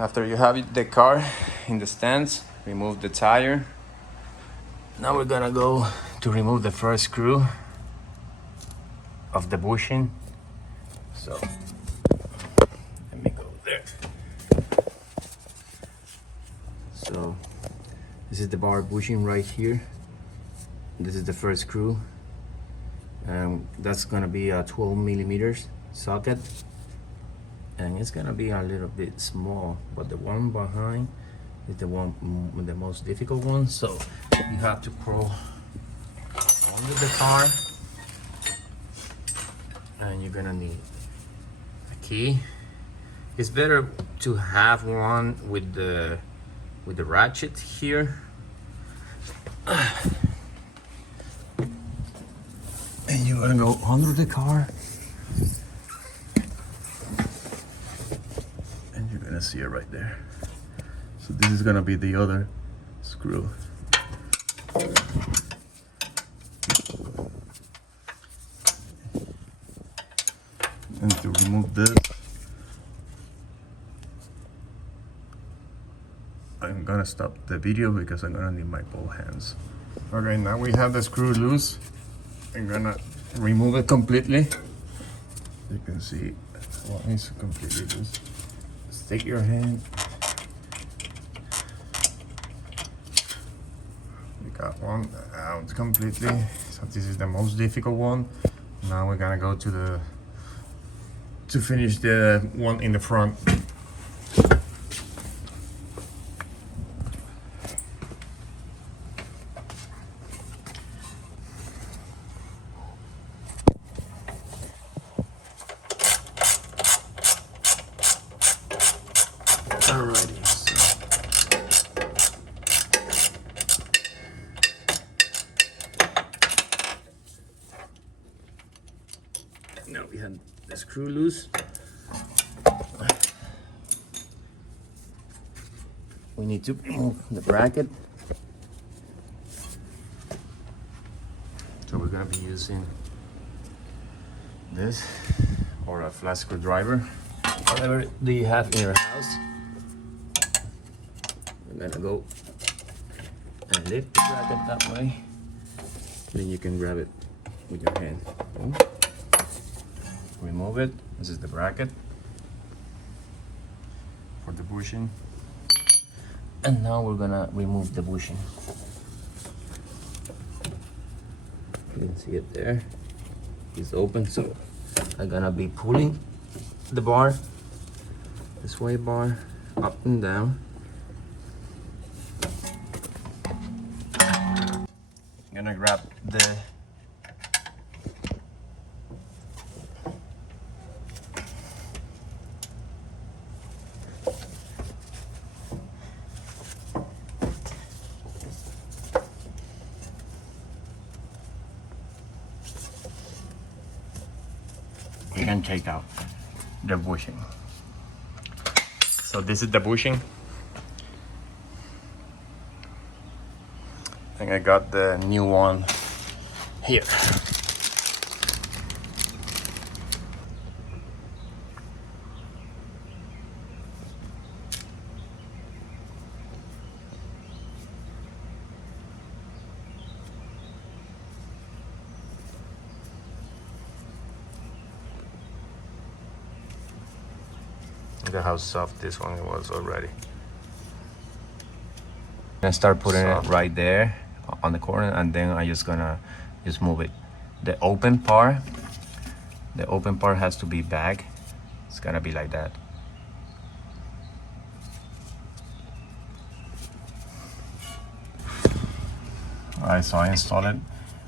After you have the car in the stands, remove the tire. Now we're gonna go to remove the first screw of the bushing. So let me go there. So this is the bar bushing right here. This is the first screw. That's gonna be a 12 millimeters socket, and it's gonna be a little bit small, but the one behind is the one, the most difficult one. So you have to crawl under the car, and you're gonna need a key. It's better to have one with the ratchet here. And you're gonna go under the car, and you're gonna see it right there. So this is gonna be the other screw. And to remove this, I'm gonna stop the video because I'm gonna need my both hands. Okay, now we have the screw loose. I'm gonna remove it completely. You can see one is completely loose. Just take your hand. We got one out completely. So this is the most difficult one. Now we're gonna go to finish the one in the front. Alrighty, so now we have the screw loose. We need to remove the bracket. So we're gonna be using this or a flat screwdriver, whatever do you have in your house. We're gonna go and lift the bracket that way. Then you can grab it with your hand. Remove it. This is the bracket for the bushing. And now we're gonna remove the bushing. You can see it there. It's open, so I'm gonna be pulling the bar, the sway bar, up and down. I'm gonna grab the we can take out the bushing. So this is the bushing. And I got the new one here. Look at how soft this one was already. And start putting it right there on the corner, and then I'm just gonna move it. The open part has to be back. It's gonna be like that. All right, so I installed it.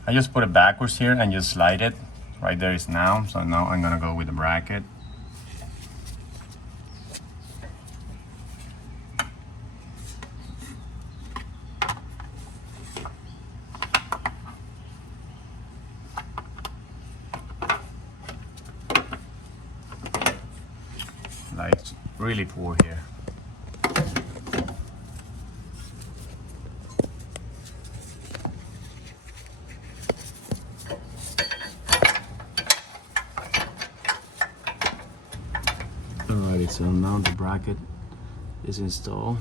I just put it backwards here and just slide it. Right there is now. So now I'm gonna go with the bracket. Like really poor here. Alrighty, so now the bracket is installed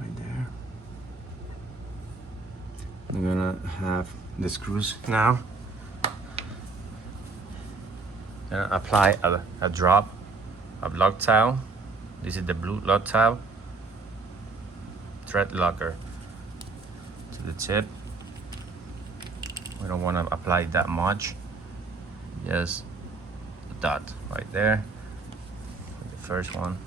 right there. I'm gonna have the screws now. Gonna apply a drop of lock tile. This is the blue lock tile. Thread locker to the tip. We don't want to apply that much. Just a dot right there. The first one.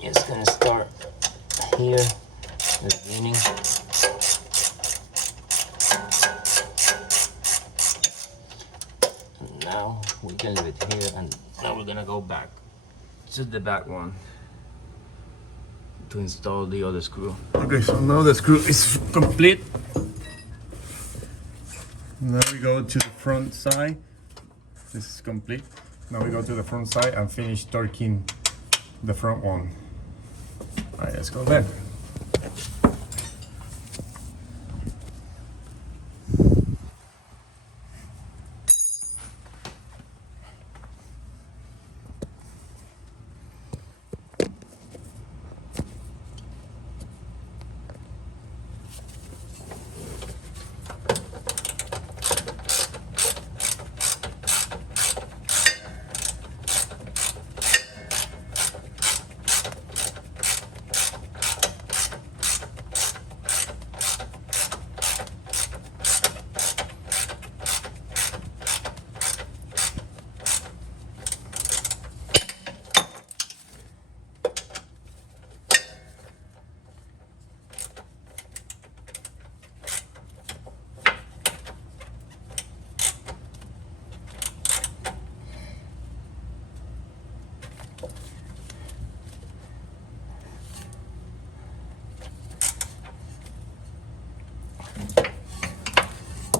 It's gonna start here at the beginning. And now we can leave it here, and now we're gonna go back to the back one to install the other screw. Okay, so now the screw is complete. Now we go to the front side. This is complete. Now we go to the front side and finish torquing the front one. All right, let's go then.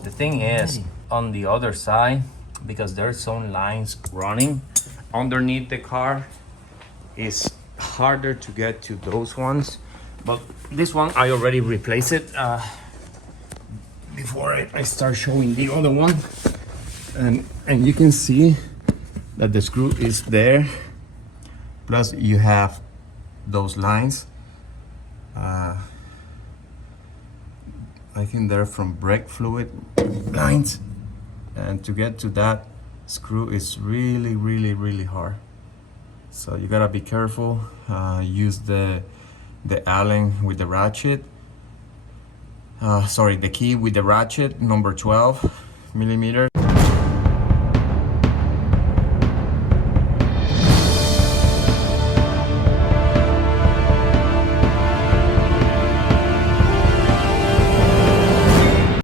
The thing is, on the other side, because there's some lines running underneath the car, it's harder to get to those ones. But this one, I already replaced it before I start showing the other one. And you can see that the screw is there. Plus you have those lines. I think they're from brake fluid lines, and to get to that screw is really hard. So you gotta be careful. Use the Allen with the ratchet. Sorry, the key with the ratchet, number 12 millimeters.